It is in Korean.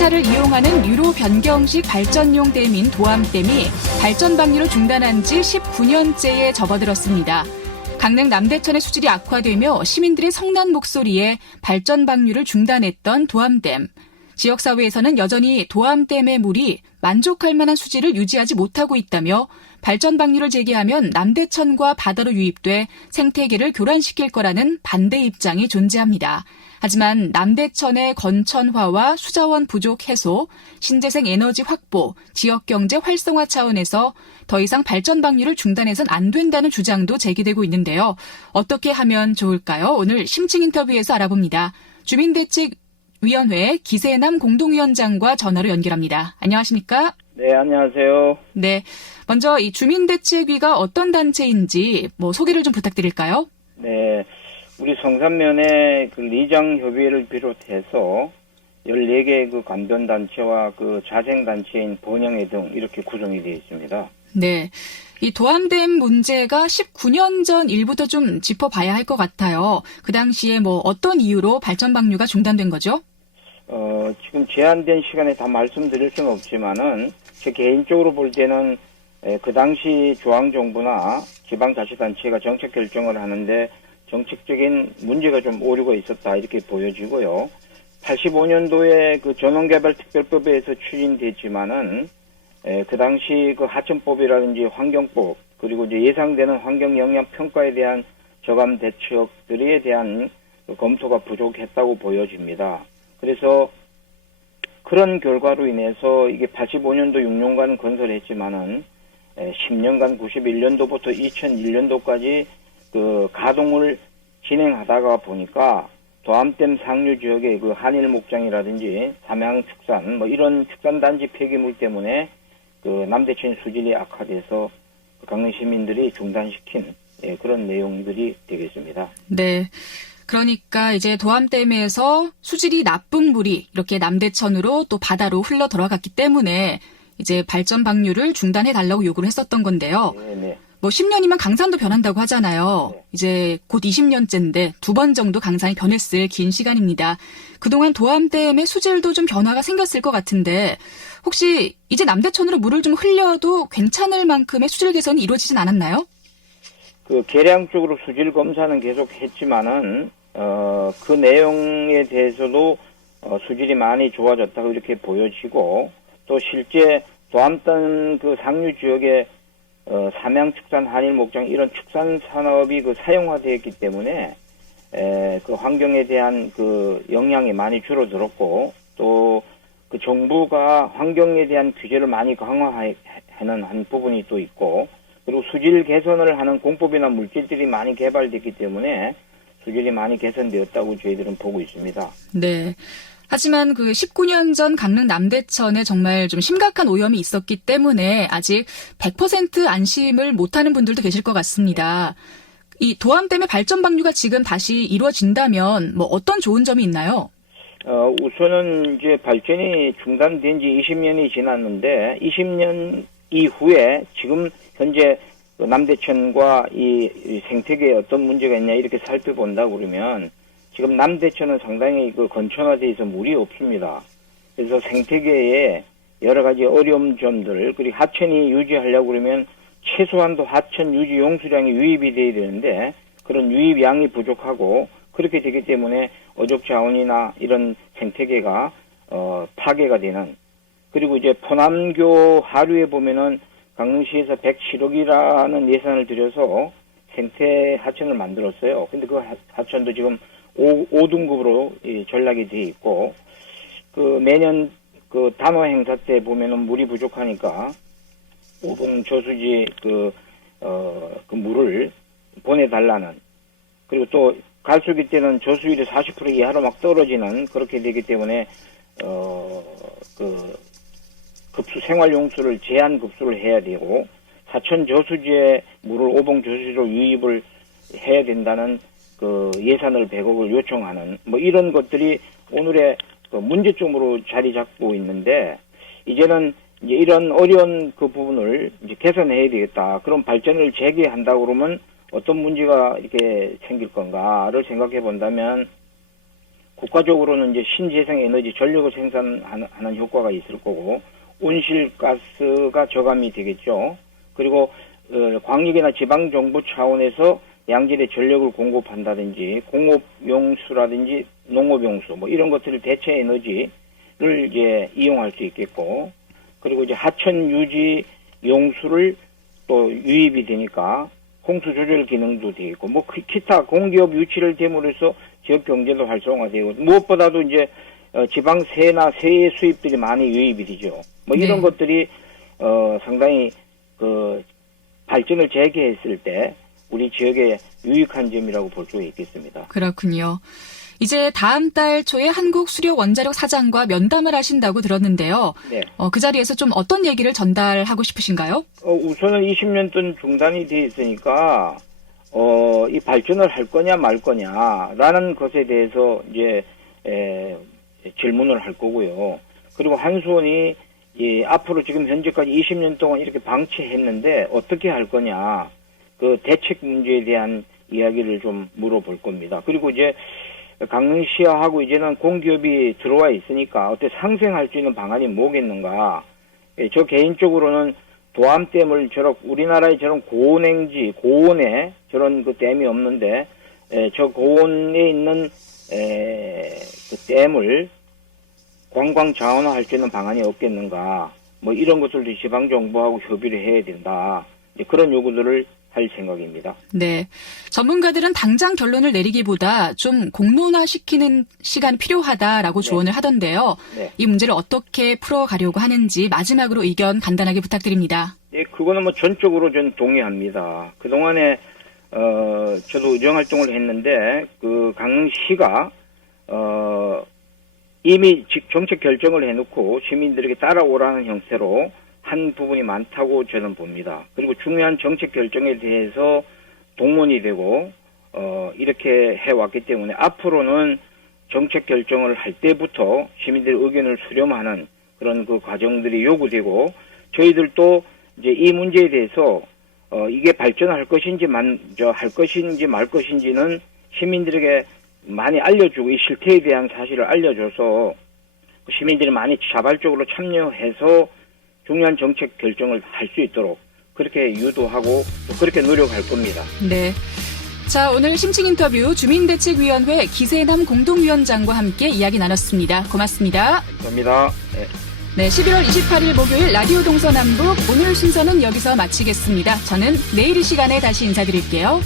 수자를 이용하는 유로 변경식 발전용 댐인 도암댐이 발전 방류를 중단한 지 19년째에 접어들었습니다. 강릉 남대천의 수질이 악화되며 시민들의 성난 목소리에 발전 방류를 중단했던 도암댐. 지역사회에서는 여전히 도암댐의 물이 만족할 만한 수질을 유지하지 못하고 있다며 발전 방류를 재개하면 남대천과 바다로 유입돼 생태계를 교란시킬 거라는 반대 입장이 존재합니다. 하지만 남대천의 건천화와 수자원 부족 해소, 신재생 에너지 확보, 지역경제 활성화 차원에서 더 이상 발전 방류를 중단해선 안 된다는 주장도 제기되고 있는데요. 어떻게 하면 좋을까요? 오늘 심층 인터뷰에서 알아봅니다. 주민대책위원회 기세남 공동위원장과 전화로 연결합니다. 안녕하십니까? 네, 안녕하세요. 네, 먼저 이 주민대책위가 어떤 단체인지 소개를 좀 부탁드릴까요? 네, 우리 성산면에 그 리장협의회를 비롯해서 14개 그 관변단체와 그 자생단체인 번영회 등 이렇게 구성이 되어 있습니다. 네. 이 도암댐 문제가 19년 전 일부터 좀 짚어봐야 할 것 같아요. 그 당시에 어떤 이유로 발전 방류가 중단된 거죠? 지금 제한된 시간에 다 말씀드릴 수는 없지만은 제 개인적으로 볼 때는 그 당시 중앙정부나 지방자치단체가 정책 결정을 하는데 정책적인 문제가 좀 오류가 있었다 이렇게 보여지고요. 85년도에 그 전원개발특별법에서 추진됐지만은 그 당시 그 하천법이라든지 환경법 그리고 이제 예상되는 환경 영향 평가에 대한 저감 대책들에 대한 그 검토가 부족했다고 보여집니다. 그래서 그런 결과로 인해서 이게 85년도 6년간 건설했지만은 10년간 91년도부터 2001년도까지 그 가동을 진행하다가 보니까 도암댐 상류 지역의 그 한일 목장이라든지 삼양축산 이런 축산단지 폐기물 때문에 그 남대천 수질이 악화돼서 강릉 시민들이 중단시킨 그런 내용들이 되겠습니다. 네. 그러니까 이제 도암댐에서 수질이 나쁜 물이 이렇게 남대천으로 또 바다로 흘러 들어갔기 때문에 이제 발전 방류를 중단해 달라고 요구를 했었던 건데요. 네네. 10년이면 강산도 변한다고 하잖아요. 네. 이제 곧 20년째인데 2번 정도 강산이 변했을 긴 시간입니다. 그동안 도암댐의 수질도 좀 변화가 생겼을 것 같은데 혹시 이제 남대천으로 물을 좀 흘려도 괜찮을 만큼의 수질 개선이 이루어지진 않았나요? 그 계량적으로 수질 검사는 계속 했지만은 그 내용에 대해서도 수질이 많이 좋아졌다고 이렇게 보여지고 또 실제 도암댐 그 상류 지역에 삼양축산 한일 목장 이런 축산 산업이 그 사용화되었기 때문에 그 환경에 대한 그 영향이 많이 줄어들었고 또 그 정부가 환경에 대한 규제를 많이 강화하는 한 부분이 또 있고 그리고 수질 개선을 하는 공법이나 물질들이 많이 개발됐기 때문에 수질이 많이 개선되었다고 저희들은 보고 있습니다. 네. 하지만 그 19년 전 강릉 남대천에 정말 좀 심각한 오염이 있었기 때문에 아직 100% 안심을 못하는 분들도 계실 것 같습니다. 이 도암댐의 발전 방류가 지금 다시 이루어진다면 어떤 좋은 점이 있나요? 우선은 이제 발전이 중단된 지 20년이 지났는데 20년 이후에 지금 현재 남대천과 이 생태계에 어떤 문제가 있냐 이렇게 살펴본다 그러면 지금 남대천은 상당히 그 건천화되어 있어 물이 없습니다. 그래서 생태계에 여러 가지 어려운 점들 그리고 하천이 유지하려고 그러면 최소한도 하천 유지 용수량이 유입이 돼야 되는데 그런 유입량이 부족하고 그렇게 되기 때문에 어족 자원이나 이런 생태계가 파괴가 되는 그리고 이제 포남교 하류에 보면은 강릉시에서 107억이라는 예산을 들여서 생태 하천을 만들었어요. 근데 그 하천도 지금 5등급으로 전락이 돼 있고 그 매년 그 단오 행사 때 보면은 물이 부족하니까 오봉 저수지 그 물을 보내달라는 그리고 또 갈수기 때는 저수율이 40% 이하로 막 떨어지는 그렇게 되기 때문에 그 급수 생활용수를 제한 급수를 해야 되고 사천 저수지에 물을 오봉 저수지로 유입을 해야 된다는 그 예산을 100억을 요청하는 이런 것들이 오늘의 그 문제점으로 자리 잡고 있는데 이제는 이제 이런 어려운 그 부분을 이제 개선해야 되겠다. 그럼 발전을 재개한다 그러면 어떤 문제가 이렇게 생길 건가를 생각해 본다면 국가적으로는 이제 신재생 에너지 전력을 생산하는 효과가 있을 거고, 온실가스가 저감이 되겠죠. 그리고 광역이나 지방정부 차원에서 양질의 전력을 공급한다든지 공업용수라든지 농업용수 뭐 이런 것들을 대체 에너지를 이제 이용할 수 있겠고, 그리고 이제 하천 유지 용수를 또 유입이 되니까 홍수 조절 기능도 되겠고, 뭐 기타 공기업 유치를 됨으로써 지역 경제도 활성화되고, 무엇보다도 이제 지방 세나 세의 수입들이 많이 유입이 되죠. 뭐 이런 네. 것들이 상당히 그 발전을 재개했을 때 우리 지역에 유익한 점이라고 볼 수 있겠습니다. 그렇군요. 이제 다음 달 초에 한국수력원자력 사장과 면담을 하신다고 들었는데요. 네. 그 자리에서 좀 어떤 얘기를 전달하고 싶으신가요? 우선은 20년 동 중단이 돼 있으니까 이 발전을 할 거냐 말 거냐라는 것에 대해서 이제 질문을 할 거고요. 그리고 한수원이 앞으로 지금 현재까지 20년 동안 이렇게 방치했는데 어떻게 할 거냐, 그 대책 문제에 대한 이야기를 좀 물어볼 겁니다. 그리고 이제 강릉시하고 이제는 공기업이 들어와 있으니까 어떻게 상생할 수 있는 방안이 뭐겠는가. 저 개인적으로는 도암댐을 우리나라에 저런 고온에 저런 그 댐이 없는데, 저 고온에 있는 그 댐을 관광 자원화할 수 있는 방안이 없겠는가. 뭐 이런 것들도 지방정부하고 협의를 해야 된다. 그런 요구들을 할 생각입니다. 네. 전문가들은 당장 결론을 내리기보다 좀 공론화시키는 시간이 필요하다라고 조언을 하던데요. 네. 이 문제를 어떻게 풀어가려고 하는지 마지막으로 의견 간단하게 부탁드립니다. 예, 그거는 뭐 전적으로 전 동의합니다. 그동안에 저도 의정활동을 했는데 그 강릉시가 이미 정책 결정을 해놓고 시민들에게 따라오라는 형태로 한 부분이 많다고 저는 봅니다. 그리고 중요한 정책 결정에 대해서 동원이 되고 이렇게 해왔기 때문에 앞으로는 정책 결정을 할 때부터 시민들의 의견을 수렴하는 그런 그 과정들이 요구되고, 저희들도 이제 이 문제에 대해서 이게 발전할 것인지 말 것인지는 시민들에게 많이 알려주고, 이 실태에 대한 사실을 알려줘서 시민들이 많이 자발적으로 참여해서 중요한 정책 결정을 할 수 있도록 그렇게 유도하고 또 그렇게 노력할 겁니다. 네. 자, 오늘 심층 인터뷰 주민대책위원회 기세남 공동위원장과 함께 이야기 나눴습니다. 고맙습니다. 감사합니다. 네, 11월 28일 목요일 라디오 동서남북 오늘 순서는 여기서 마치겠습니다. 저는 내일 이 시간에 다시 인사드릴게요.